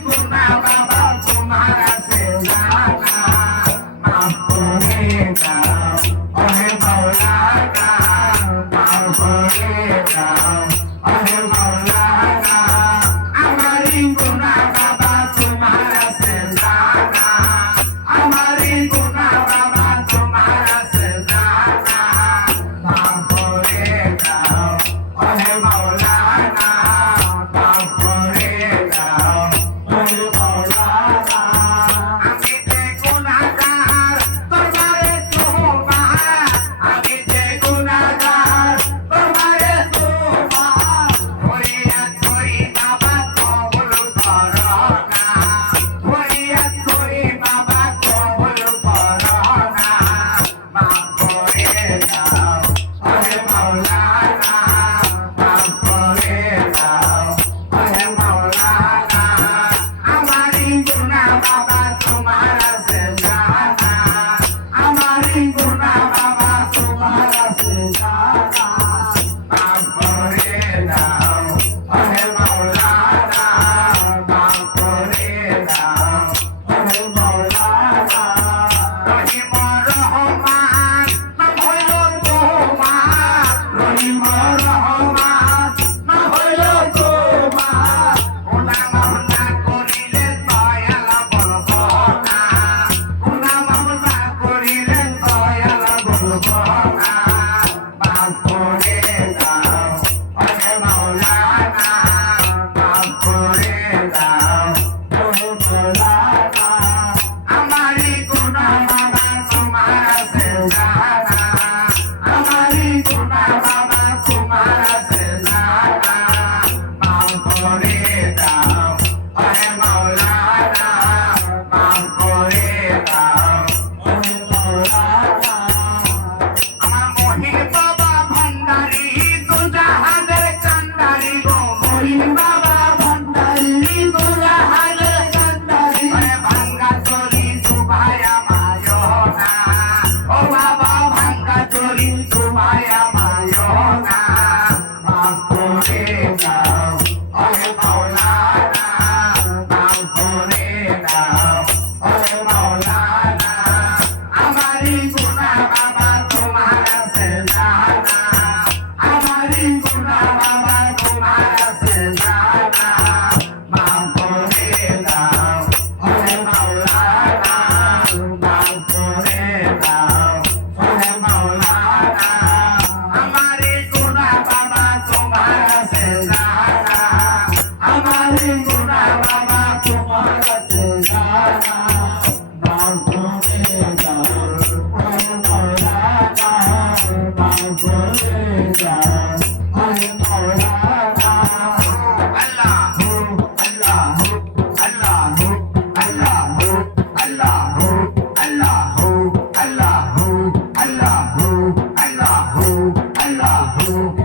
people around. Lula.